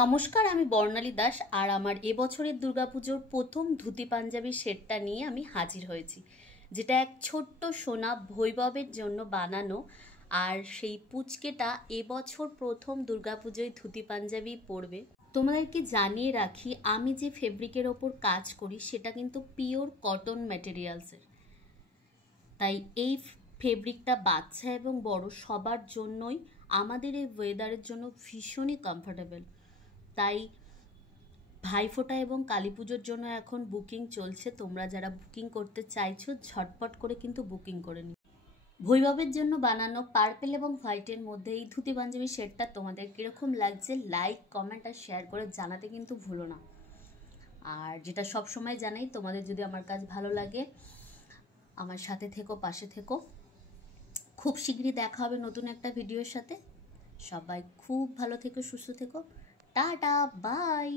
নমস্কার, আমি বর্ণালী দাস। আর আমার এবছরের দুর্গাপুজোর প্রথম ধুতি পাঞ্জাবি সেটটা নিয়ে আমি হাজির হয়েছি, যেটা এক ছোট্ট সোনা বৈভবের জন্য বানানো। আর সেই পুচকেটা এবছর প্রথম দুর্গাপুজোয় ধুতি পাঞ্জাবি পরবে। তোমাদেরকে জানিয়ে রাখি, আমি যে ফেব্রিকের ওপর কাজ করি সেটা কিন্তু পিওর কটন ম্যাটেরিয়ালসের। তাই এই ফেব্রিকটা বাচ্চা এবং বড় সবার জন্যই, আমাদের এই ওয়েদারের জন্য ভীষণই কমফোর্টেবল। তাই ভাইফোঁটা এবং কালী পুজোর জন্য এখন বুকিং চলছে। তোমরা যারা বুকিং করতে চাইছো ঝটপট করে কিন্তু বুকিং করে নিও। বৈভবের জন্য বানানো পার্পেল এবং হোয়াইটের মধ্যে এই ধুতি পাঞ্জাবি সেটটা তোমাদের কীরকম লাগছে লাইক, কমেন্ট আর শেয়ার করে জানাতে কিন্তু ভুলো না। আর যেটা সব সময় জানাই, তোমাদের যদি আমার কাজ ভালো লাগে আমার সাথে থেকো, পাশে থেকো। খুব শীঘ্রই দেখা হবে নতুন একটা ভিডিওর সাথে। সবাই খুব ভালো থেকো, সুস্থ থেকো। Tata, by.